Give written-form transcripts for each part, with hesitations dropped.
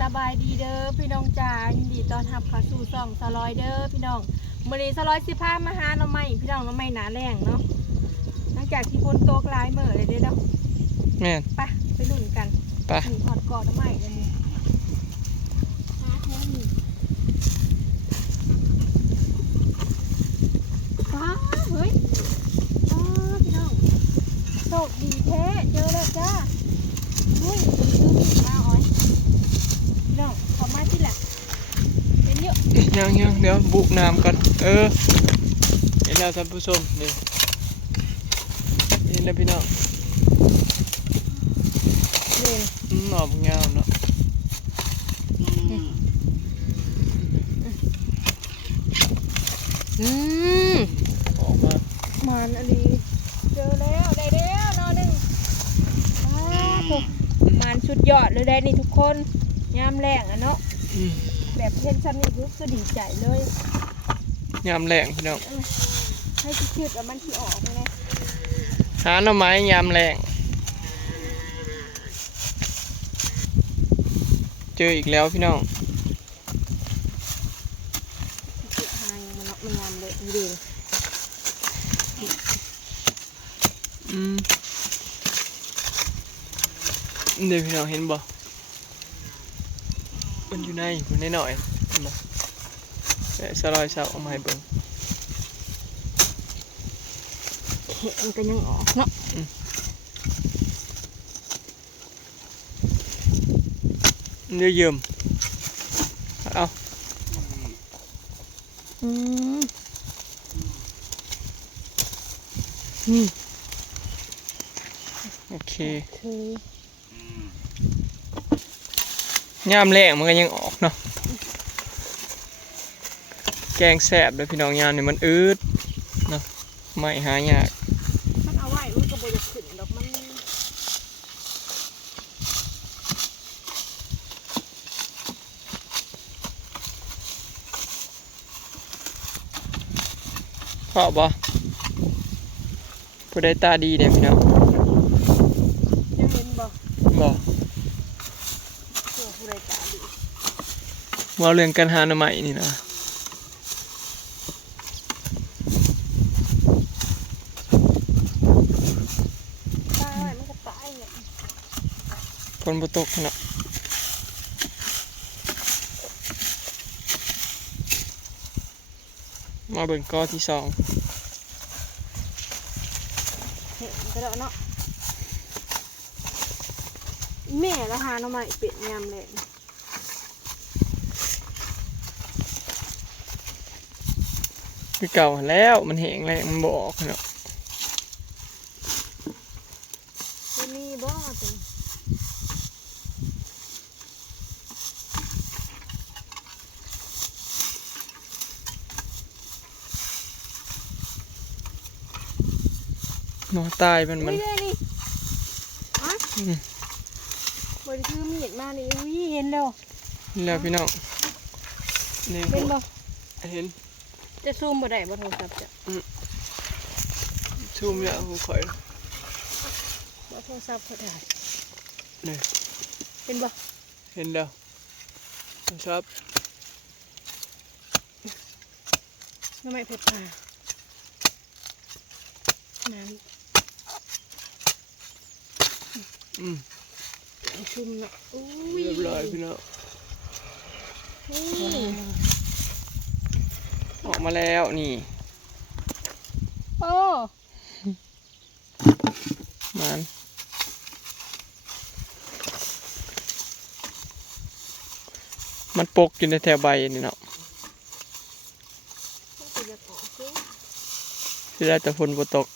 สบายดีเด้อพี่น้องจ๋ายินดีต้อนรับเข้าสู่ช่องสลอยเด้อพี่น้องมื้อนี้สลอยสิพามาหาหน่อไม้พี่น้องหน่อไม้หนาแรงเนาะหลังจากที่ฝนตกหลายมื้อเลยเด้อเนาะแม่นไปลุ้นกันไปนี่ฮอดกอหน่อไม้แล้วนี่หาแท้นี่ฟ้าเฮ้ยพี่น้องโชคดีแท้เจอแล้วจ้าอุ้ยซื้อมีมาอ้อยพี่น้องขอมาที่แหละเป็นเยอะยังเดี๋ยวบุกน้ำกันเห็นแล้วท่านผู้ชมนี่นะพี่น้องหอมเงาเนาะออกมามันอะไรเจอแล้วได้แล้วนอนหนึ่งมันสุดยอดเลยได้นี่ทุกคนยามแรงอ่ะเนาะแบบเห็นฉันนี่คือดีใจเลยยามแรงพี่น้องให้คิดว่ามันที่ออกเลยหาหน่อไม้ยามแรงเจออีกแล้วพี่น้องมันงามเลยดีเดี๋ยวพี่น้องเห็นบ่มันอยู่ในมันหน่อยเห็นบ่แต่สลอยเสาเอามาให้เบิ่งเห็นมันก็ยังออกเนาะเยื่อเอานี่โอเคยามแรงมันก็ยังออกเนาะแกงแซ่บเลยพี่น้องยามนี่มันอืดเนาะไม่หายากมันเอาไว้มันก็บ่จะขึ้นดอกมันเพราะบ่ผู้ใดตาดีเนี่ยพี่น้องจะเห็นบ่ผู้ใดตาดีว่าเรื่องการหาหน่อไม้นี่นะมันก็ตายเนี่ยฝนบ่ตกเนาะมาเบิ่งกอที่2เห็นก็แล้วเนาะแม่ละหาหน่อไม้เป็ดยำเลยคือเก่าแล้วมันแห้งแล้วมันบ่ออกเนาะจะมีบ่จังนอนตายมันนี่นี่ฮะบริคือมีดมานี่เห็นแล้วพี่น้องนี่เห็นบ่เห็นจะซูมบ่ได้บ่โทรศัพท์จ้ะซูมแล้วหูข่อยบ่โทรศัพท์เขาถ่ายนี่เห็นบ่เห็นแล้วโทรศัพท์ทำไมเผ็ดผ่าน้ำชุ่มเนาะเรียบร้อยพี่น้องออกมาแล้วนี่โอ้มันปกอยู่ในแถวใบนี่เนาะที่ได้แต่ฝนบ่ตก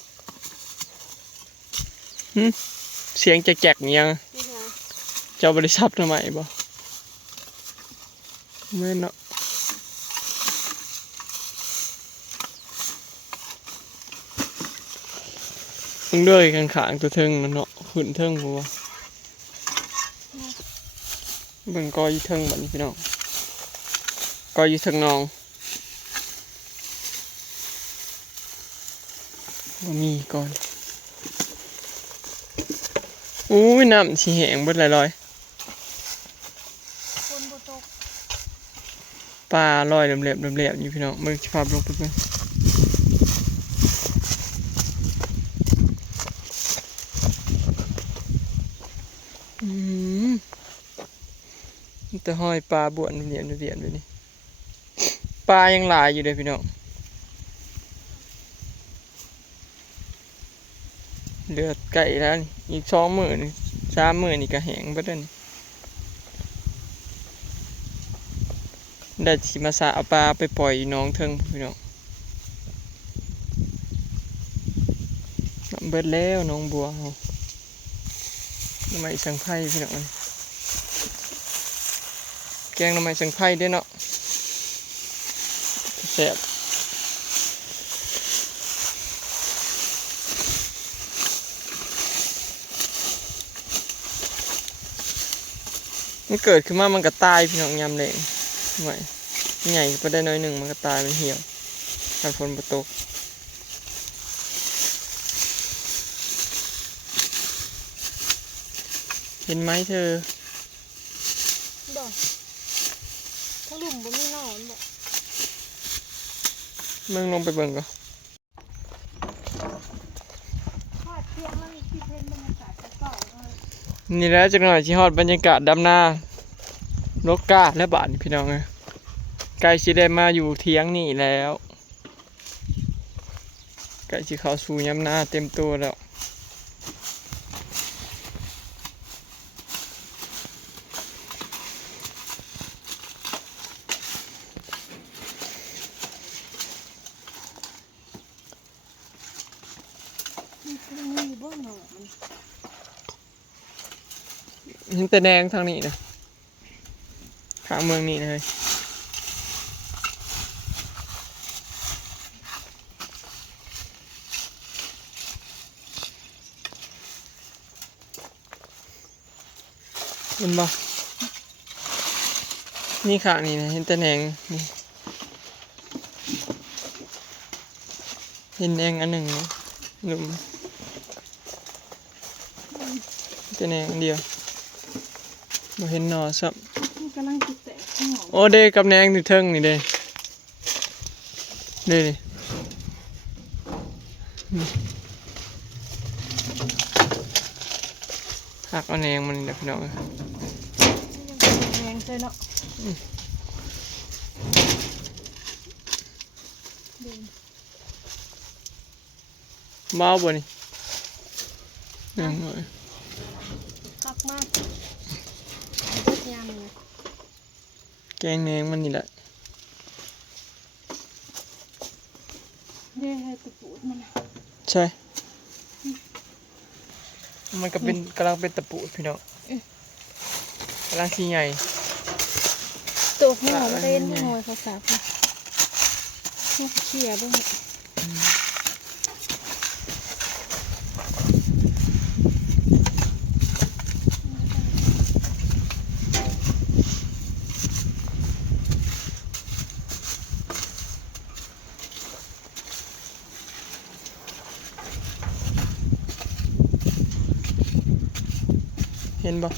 เสียงแจกๆยังเจ้าบริษัททำไมบ่ไม่เนาะมึงด้วยข้างๆตัวเทิงเนาะหุ่นเทิงบัวเบิ่งกออยู่เทิงบัดนี้พี่น้องกออยู่เทิงนองมีก่อนอุ้ยน้ำสีแห้งเบิดลอย คน ปลาลอยเหลี่ยมๆอยู่พี่น้องมึงภาพลงไปเพิ่นแต่ห้อยปลาบวนเหลี่ยมด้วยนี่ปลายังหลายอยู่เลยพี่น้องเหลือไก่แล้วนี่อีก2 มื้อนี่3 มื้อนี่ก็แห้งเบิดแล้วนี่ได้สิมาสาเอาปลาไปปล่อยน้องเทิงพี่น้องเบิดแล้วน้องบัวเฮาหน่อไม้สังไผ่พี่น้องแกงหน่อไม้สังไผ่เด้อเนาะแซ่บมันเกิดขึ้นมามันก็ตายพี่น้องยามแรงหน่อยใหญ่ไปได้น้อยหนึ่งมันก็ตายมันเหี่ยวถ้าฝนบ่ตกเห็นไหมเธอบ่ทั้งหลุมบ่มีหนอนบ่มึงลงไปเบิ่งก่อนทอดเที่ยงแล้วมีที่เพิ่นบรรยากาศเก่าๆนี่แหละจักหน่อยสิฮอดบรรยากาศดำนาโลกาและบาดนี่พี่น้องเอ้ยใกล้สิได้มาอยู่เถียงนี่แล้วใกล้สิเข้าสู่ยามนาเต็มตัวแล้วมีบ่หนอนเห็นแต่แดงทางนี้นะทางเมืองนี่นะเฮ้ยเห็นบ่นี่ข้างนี่นะเห็นแต่แดงนี่เห็นแดงอันหนึ่งนะหลุมแต่แดงอันเดียวบ่เห็นหนอซับกำลังจิแตกหอมโอ้เด้กับแดงนี่เทิงนี่เด้นี่หักเอาแดงมันนี่แหละพี่น้องยังแรงใจเนาะเมาบ่นี่ยังหน่อยคักมากยามเลยแกงแดงมันนี่แหละเด้ให้ตะปูดมันใช่มันก็เป็นกำลังเป็นตะปูพี่น้องกำลังขี้ใหญ่ตัวหัวมันเล่นหัวเขาสาบหัวเขี่ยบ้างเห็นบ่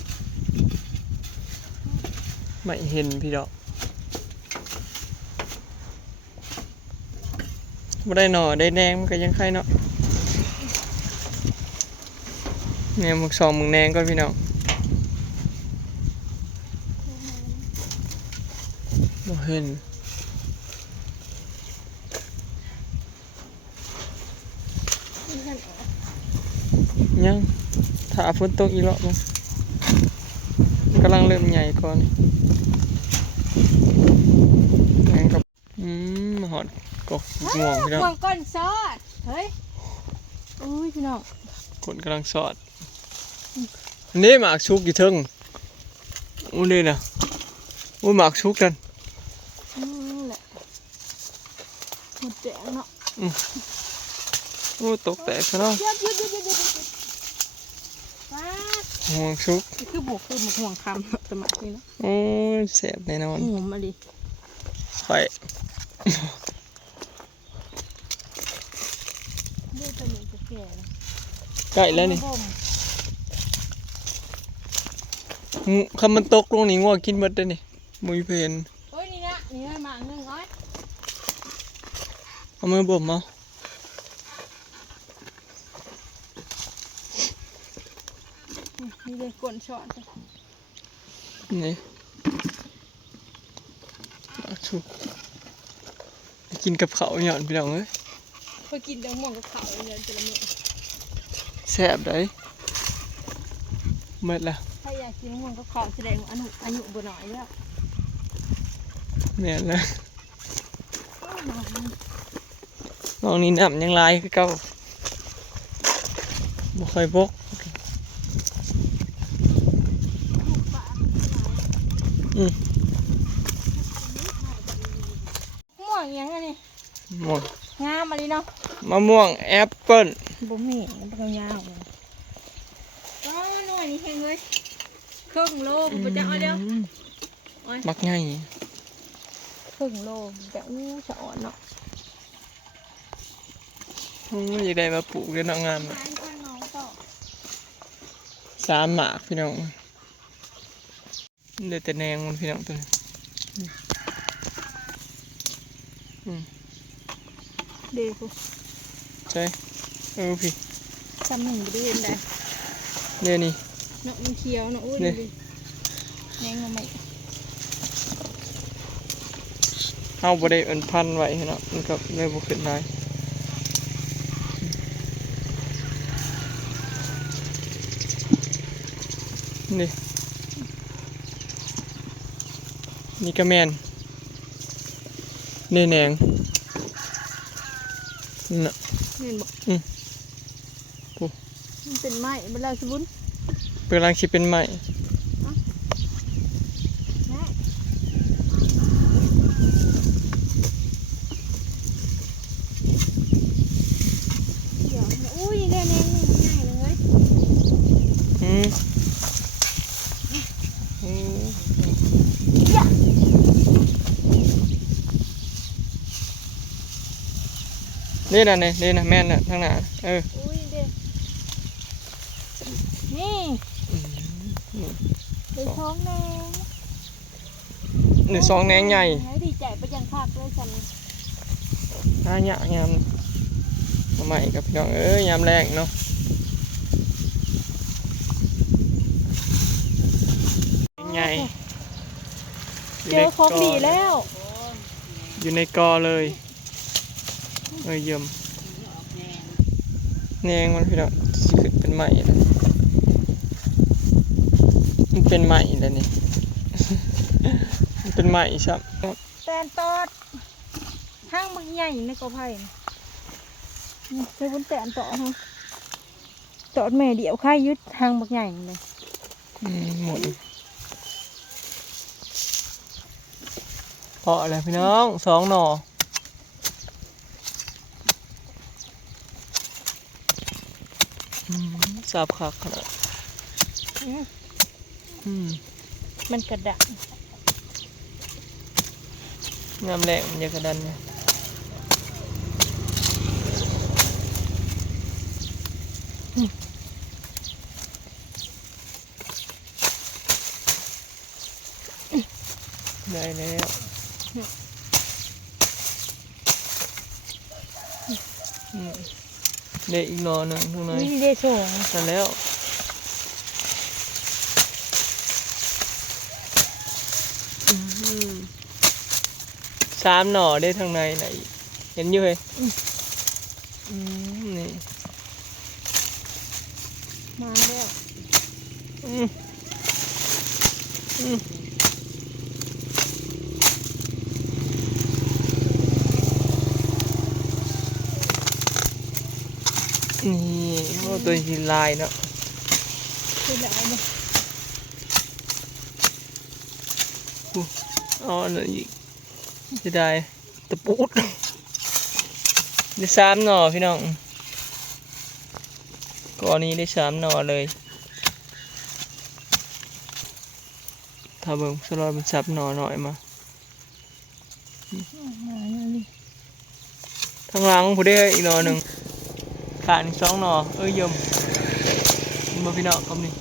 ไม่เห็นพี่ดอกบ่ได้หน่อได้แดงมันก็ยังไข่เนาะเนี่ยมึกสองมึงแดงก่อนพี่น้องบ่เห็นยังถ้าฝนตกอีกรอบมั้งกำลังเริ่มใหญ่ก่อนงั้นกับหอดกกม่วงพี่น้องม่วงก้อนซอสเฮ้ยโอ้ยพี่น้องคนกำลังสอดนี่หมากชุกอยู่เทิงอู้นี่นะอู้หมากชุกกันแหละหมดแจงเนาะอู้ตกแตกซะเนาะห่วงชุกคือบุกคือบุกห่วงคำสมัครนี่เนาะโอ้ยแสบแน่นอนหัวมาดิไข่ไก่แล้วนี่คำมันตกลงนี่งัวกินหมดเลยนี่มุ้ยเพนโอ้ยนี่นะ นี่เลยหมากหนึ่งร้อย เอามือบ่มเอา นี่เลยกลนช้อนไป นี่เอาถูกกินกับข้าวหย่อนพี่น้องเอ้ย พอกินจังม่วงกับข้าวเนี่ยจะละเมอ แซ่บได้หมดละ ถ้าอยากกินม่วงกับข้าวแสดงว่าอายุบ่น้อยแล้ว แม่นละน้องนี่น้ำยังลายคือเก่าบ่ค่อยบกอืม ม่วงยังไงนี่ หมด งามมาดิเนาะ มะม่วงแอปเปิ้ล บ่มีมันเป็นยาวเลยก็หน่อยนี่แห้งเลยครึ่งโลมันจะเอาเดียว มักง่าย ครึ่งโลจะอู้สะอ่อนเนาะ อยากได้มาปลูกด้วยเนาะงาม ไม้ข้างน้องต่อ 3 หมากพี่น้องเหลือแต่แนงมันพี่น้องตัวนี้ เด็กกู ใช่พี่ จำหนึ่งบ่ได้เห็นได้ เนี่ยนี่ เนาะมันเขียวเนาะอู้ นี่ ดิแหงมาใหม่ เอาบ่ได้พันไว้เนาะมันก็เลยบ่ขึ้นได้นี่นี่ก็แม่นนี่แหนงน่ะ เห็นบอก โอ้ มันเป็นไม้มันแล้วสิบุญ เปิดรังสิเป็นใหม่ แม่เดี๋ยวอุ้ยแน่ๆนี่ง่ายเลย อืมอืมนี่นะนี่นะแม่นน่ะทางหน้าอุ้ยเด็กนี่ อืม เป็นท้องแดง นี่สองแหนงใหญ่ ดีใจไปยังภาคเลยฉัน หายากยามใหม่กับพี่น้องยามแรกเนาะใหญ่ เจอของดีแล้ว อยู่ในกอเลยเยี่ยมแหนงมันพี่น้องสิขึ้นเป็นใหม่แล้วมันเป็นใหม่แล้วนี่ มันเป็นใหม่ใช่ไหม แตนตอดห้างบางใหญ่ในกอไผ่นี่เจอบุญแตนต่อฮะตอดแม่เดี่ยวค่ายยึดห้างบางใหญ่เลย หมดเพาะอะไรพี่น้อง2 หน่อสาบคักขนาดมันกระดัง งามแรงมันจะกระดันเนี่ยได้แล้วเด็กอีกหน่อหนึ่งข้างใน นี่เดชง นั่นแล้ว3 หน่อได้ทางในไหนเห็นอยู่เฮ้ยนี่ มาแล้ว นี่โอ้ตัวหินลายเนาะ คือได้เลย อ๋อนี่อีกจะได้ตะปูดได้3 หน่อพี่น้องก่อนนี้ได้3 หน่อเลยถ้าเบิ่งสลอยมันซับหน่อหน่อยมา มาเลย ทางหลังผู้ได้อีกหน่อหนึ่งขาดอีก2 หน่อเยี่ยมมาพี่น้องครับนี่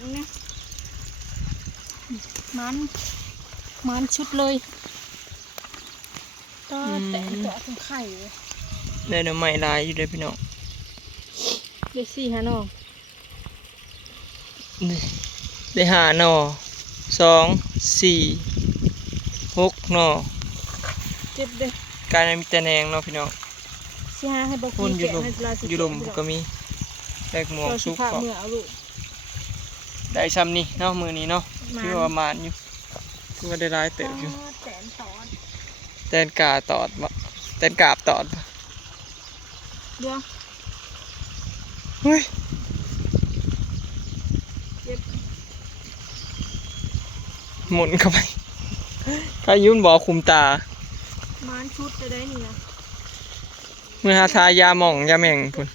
บิ่งนะมันชุดเลยก็แต่ตัวถึงไข่เลย ได้หน่อไม้ลายอยู่เลยพี่น้อง เด็กสี่ฮะน้อง ได้5 หน่อ 2 4 6 หน่อ เจ็บเลย กลายเป็นมีแต่แหนงเนาะพี่น้อง สิหาให้บอก พุ่นอยู่ แกะ ลม ให้เราสิ อยู่ลมก็มีแตกหมวก ก็ ซุ สุ ป ภาพ ก็ เมื่อเอาลูก ได้ซ้ำนี่เนาะมือนี้เนาะ มา คือว่าประมาณอยู่คือว่าได้หลายเติบอยู่ แสนตอน แตนกาตอดบ่แตนกาบตอดบ่ เดี๋ยว เฮ้ย เจ็บ หมุนเข้าไปถ้ายุ่นบ่คุมตา มันชุดจะได้นี่นะ เมื่อหาทายาหม่องยาแม่งพุ่น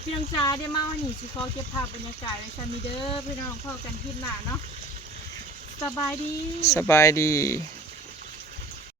พี่น้องจ้าเดี๋ยวมาวันนี้สิขอเก็บภาพบรรยากาศไว้ซะมีเด้อพี่น้องพอกันคลิปหน้าเนาะสบายดี สบายดี